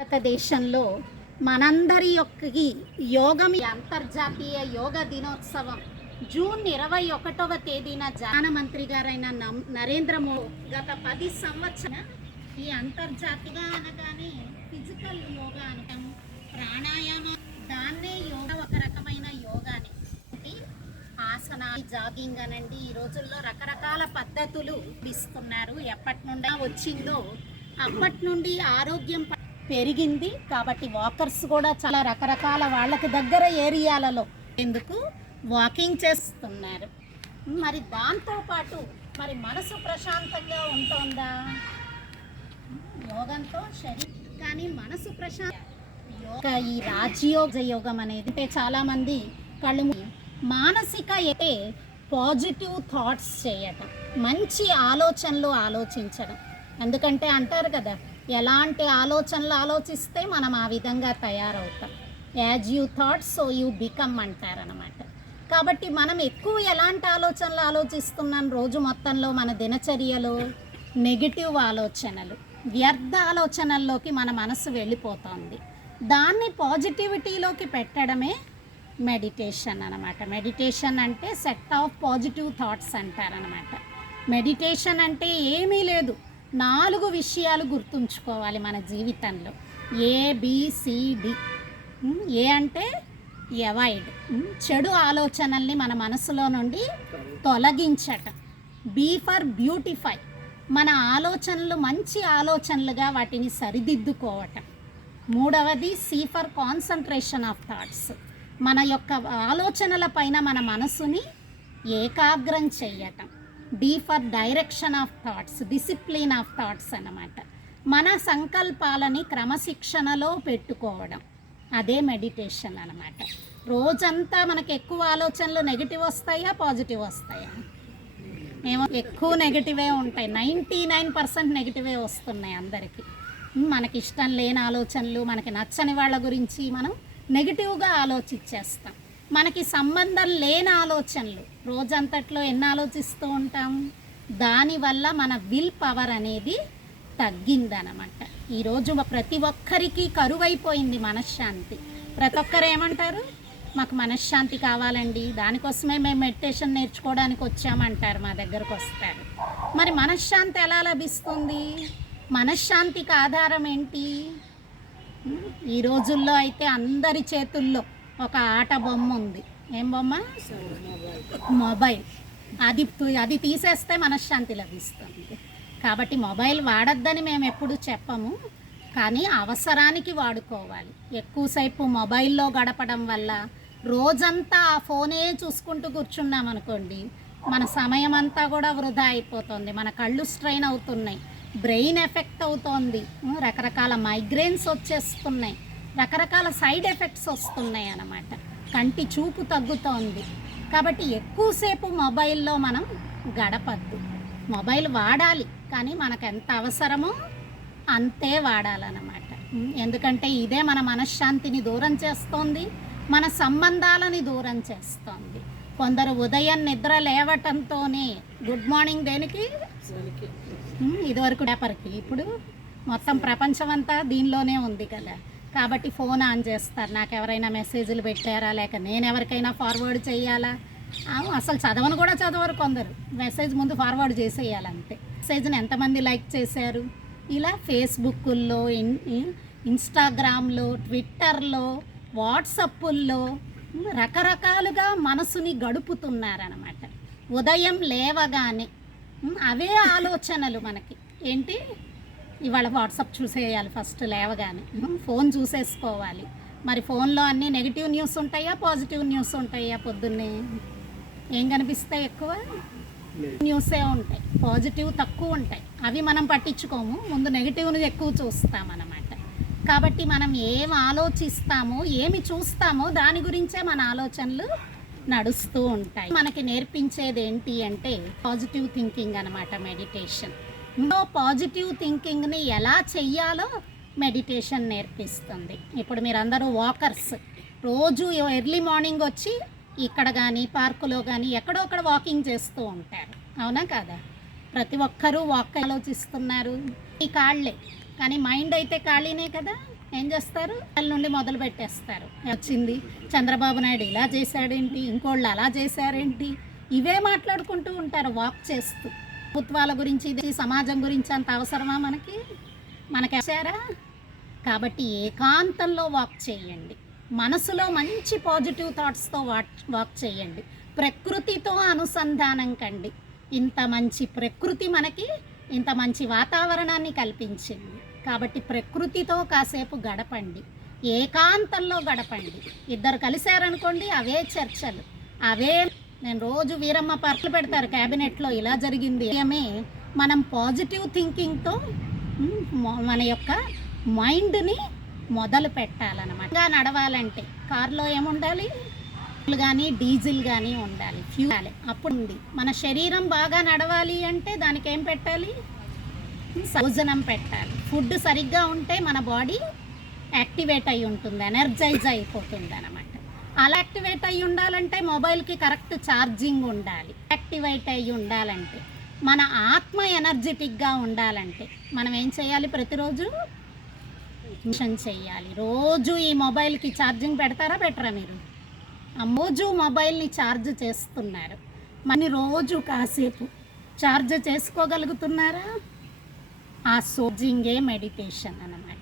భారతదేశంలో మనందరి యొక్క యోగం అంతర్జాతీయ యోగ దినోత్సవం జూన్ ఇరవై ఒకటవ తేదీన ప్రధానమంత్రి గారైన నం- నరేంద్ర మోదీ గత పది సంవత్సరం ఈ అంతర్జాతీయ అనగానే ఫిజికల్ యోగా అనటం ప్రాణాయామ దాన్నే యోగా ఒక రకమైన యోగాని ఆసన జాగింగ్ అనండి. ఈ రోజుల్లో రకరకాల పద్ధతులు ఇస్తున్నారు. ఎప్పటి నుండా వచ్చిందో అప్పటి నుండి ఆరోగ్యం పెరిగింది. కాబట్టి వాకర్స్ కూడా చాలా రకరకాల వాళ్ళకి దగ్గర ఏరియాలలో ఎందుకు వాకింగ్ చేస్తున్నారు. మరి దాంతో పాటు మరి మనసు ప్రశాంతంగా ఉంటుందా? యోగంతో శరీరం. కానీ మనసు ప్రశాంత యోగ ఈ రాజయోగ యోగం అనేది అంటే చాలా కళ్ళు మానసిక అయితే పాజిటివ్ థాట్స్ చేయటం మంచి ఆలోచనలు ఆలోచించడం. ఎందుకంటే అంటారు కదా ఎలాంటి ఆలోచనలు ఆలోచిస్తే మనం ఆ విధంగా తయారవుతాం. As you thoughts so you become అంటారనమాట కాబట్టి మనం ఎక్కువ ఎలాంటి ఆలోచనలు ఆలోచిస్తున్నాం రోజు మొత్తంలో మన దినచర్యలో? నెగిటివ్ ఆలోచనలు. వ్యర్థ ఆలోచనల్లోకి మన మనసు వెళ్ళిపోతుంది. దాన్ని పాజిటివిటీలోకి పెట్టడమే మెడిటేషన్ అనమాట మెడిటేషన్ అంటే సెట్ ఆఫ్ పాజిటివ్ థాట్స్ అంటారనమాట మెడిటేషన్ అంటే ఏమీ లేదు. నాలుగు విషయాలు గుర్తుంచుకోవాలి మన జీవితంలో. ఏబిసిడి ఏ అంటే అవాయిడ్. చెడు ఆలోచనల్ని మన మనసులో నుండి తొలగించటం. B for beautify. మన ఆలోచనలు మంచి ఆలోచనలుగా వాటిని సరిదిద్దుకోవటం. మూడవది C for concentration of thoughts. మన యొక్క ఆలోచనల పైన మన మనసుని ఏకాగ్రం చెయ్యటం. D for direction of thoughts discipline of thoughts అన్నమాట. మన సంకల్పాలని క్రమశిక్షణలో పెట్టుకోవడం అదే మెడిటేషన్ అన్నమాట. రోజంతా మనకి ఎక్కువ ఆలోచనలు నెగిటివ్ వస్తాయా పాజిటివ్ వస్తాయా? ఏమో ఎక్కువ నెగిటివే ఉంటాయి. నైంటీ నైన్ పర్సెంట్ నెగిటివే వస్తున్నాయి అందరికీ. మనకి ఇష్టం లేని ఆలోచనలు మనకి నచ్చని వాళ్ళ గురించి మనం నెగిటివ్గా ఆలోచించేస్తాం మనకి సంబంధం లేని ఆలోచనలు. రోజంతట్లో ఎన్ని ఆలోచిస్తూ ఉంటాం? దానివల్ల మన విల్ పవర్ అనేది తగ్గిందనమాట. ఈరోజు ప్రతి ఒక్కరికి కరువైపోయింది మనశ్శాంతి. ప్రతి ఒక్కరు ఏమంటారు? మాకు మనశ్శాంతి కావాలండి. దానికోసమే మేము మెడిటేషన్ నేర్చుకోవడానికి వచ్చామంటారు మా దగ్గరకు వస్తారు. మరి మనశ్శాంతి ఎలా లభిస్తుంది? మనశ్శాంతికి ఆధారం ఏంటి? ఈ రోజుల్లో అయితే అందరి చేతుల్లో ఒక ఆట బొమ్మ ఉంది. ఏం బొమ్మ? మొబైల్. అది అది తీసేస్తే మనశ్శాంతి లభిస్తుంది. కాబట్టి మొబైల్ వాడద్దని మేము ఎప్పుడు చెప్పము. కానీ అవసరానికి వాడుకోవాలి. ఎక్కువసేపు మొబైల్లో గడపడం వల్ల రోజంతా ఆ ఫోనే చూసుకుంటూ కూర్చున్నాం అనుకోండి మన సమయం అంతా కూడా వృధా అయిపోతుంది. మన కళ్ళు స్ట్రెయిన్ అవుతున్నాయి. బ్రెయిన్ ఎఫెక్ట్ అవుతోంది. రకరకాల మైగ్రేన్స్ వచ్చేస్తున్నాయి. రకరకాల సైడ్ ఎఫెక్ట్స్ వస్తున్నాయి అన్నమాట. కంటి చూపు తగ్గుతోంది. కాబట్టి ఎక్కువసేపు మొబైల్లో మనం గడపద్దు. మొబైల్ వాడాలి కానీ మనకు ఎంత అవసరమో అంతే వాడాలన్నమాట. ఎందుకంటే ఇదే మన మనశ్శాంతిని దూరం చేస్తోంది మన సంబంధాలని దూరం చేస్తోంది. కొందరు ఉదయం నిద్ర లేవటంతోనే గుడ్ మార్నింగ్ దేనికి? ఇదివరకు పేపర్కి. ఇప్పుడు మొత్తం ప్రపంచం అంతా దీనిలోనే ఉంది కదా. కాబట్టి ఫోన్ ఆన్ చేస్తారు. నాకు ఎవరైనా మెసేజ్లు పెట్టారా? లేక నేను ఎవరికైనా ఫార్వర్డ్ చేయాలా? అసలు చదవను కూడా చదవరు కొందరు. మెసేజ్ ముందు ఫార్వర్డ్ చేసేయాలంతే మెసేజ్ని ఎంతమంది లైక్ చేశారు? ఇలా ఫేస్బుక్కుల్లో ఇన్ ఇన్స్టాగ్రామ్లో ట్విట్టర్లో వాట్సప్పుల్లో రకరకాలుగా మనసుని గడుపుతున్నారనమాట ఉదయం లేవగానే అవే ఆలోచనలు మనకి. ఏంటి? ఇవాళ వాట్సాప్ చూసేయాలి ఫస్ట్ లేవగానే. ఫోన్ చూసేసుకోవాలి. మరి ఫోన్లో అన్నీ నెగిటివ్ న్యూస్ ఉంటాయా పాజిటివ్ న్యూస్ ఉంటాయా పొద్దున్నే? ఏం కనిపిస్తాయి ఎక్కువ? న్యూసే ఉంటాయి. పాజిటివ్ తక్కువ ఉంటాయి. అవి మనం పట్టించుకోము. ముందు నెగిటివ్ని ఎక్కువ చూస్తామన్నమాట. కాబట్టి మనం ఏం ఆలోచిస్తామో ఏమి చూస్తామో దాని గురించే మన ఆలోచనలు నడుస్తూ ఉంటాయి. మనకి నేర్పించేది ఏంటి అంటే పాజిటివ్ థింకింగ్ అనమాట మెడిటేషన్. ఇందులో పాజిటివ్ థింకింగ్ని ఎలా చెయ్యాలో మెడిటేషన్ నేర్పిస్తుంది. ఇప్పుడు మీరందరూ వాకర్స్. రోజు ఎర్లీ మార్నింగ్ వచ్చి ఇక్కడ కానీ పార్కులో కానీ ఎక్కడో అక్కడ వాకింగ్ చేస్తూ ఉంటారు. అవునా కాదా? ప్రతి ఒక్కరూ వాక్ ఆలోచిస్తున్నారు. ఈ కాళ్ళే. కానీ మైండ్ అయితే ఖాళీనే కదా? ఏం చేస్తారు? వాళ్ళ నుండి మొదలు పెట్టేస్తారు. వచ్చింది చంద్రబాబు నాయుడు ఇలా చేశాడేంటి? ఇంకోళ్ళు అలా చేశారేంటి? ఇవే మాట్లాడుకుంటూ ఉంటారు వాక్ చేస్తూ. ప్రభుత్వాల గురించి ఇది సమాజం గురించి అంత అవసరమా మనకి? మనకి వచ్చారా కాబట్టి ఏకాంతంలో వాక్ చేయండి. మనసులో మంచి పాజిటివ్ థాట్స్తో వాక్ వాక్ చేయండి. ప్రకృతితో అనుసంధానం కండి. ఇంత మంచి ప్రకృతి మనకి ఇంత మంచి వాతావరణాన్ని కల్పించింది. కాబట్టి ప్రకృతితో కాసేపు గడపండి. ఏకాంతంలో గడపండి. ఇద్దరు కలిశారనుకోండి అవే చర్చలు. అవే నేను రోజు వీరమ్మ పార్కులు పెడతారు క్యాబినెట్లో. ఇలా జరిగింది. ఏమే మనం పాజిటివ్ థింకింగ్తో మన యొక్క మైండ్ని మొదలు పెట్టాలన్నమాట. ఇంకా నడవాలంటే కారులో ఏముండాలి? కానీ డీజిల్ కానీ ఉండాలి. ఫ్యూల్ అప్పుడు ఉంది. మన శరీరం బాగా నడవాలి అంటే దానికి ఏం పెట్టాలి? భోజనం పెట్టాలి. ఫుడ్ సరిగ్గా ఉంటే మన బాడీ యాక్టివేట్ అయి ఉంటుంది ఎనర్జైజ్ అయిపోతుంది అనమాట అలా యాక్టివేట్ అయ్యి ఉండాలంటే మొబైల్కి కరెక్ట్ ఛార్జింగ్ ఉండాలి. యాక్టివేట్ అయ్యి ఉండాలంటే మన ఆత్మ ఎనర్జెటిక్గా ఉండాలంటే మనం ఏం చేయాలి ప్రతిరోజు? మిషన్ చేయాలి. రోజు ఈ మొబైల్కి ఛార్జింగ్ పెడతారా పెట్టరా మీరు? ఆ రోజు మొబైల్ని ఛార్జ్ చేస్తున్నారు. మరి రోజు కాసేపు ఛార్జ్ చేసుకోగలుగుతున్నారా? ఆ సోజింగే మెడిటేషన్ అన్నమాట.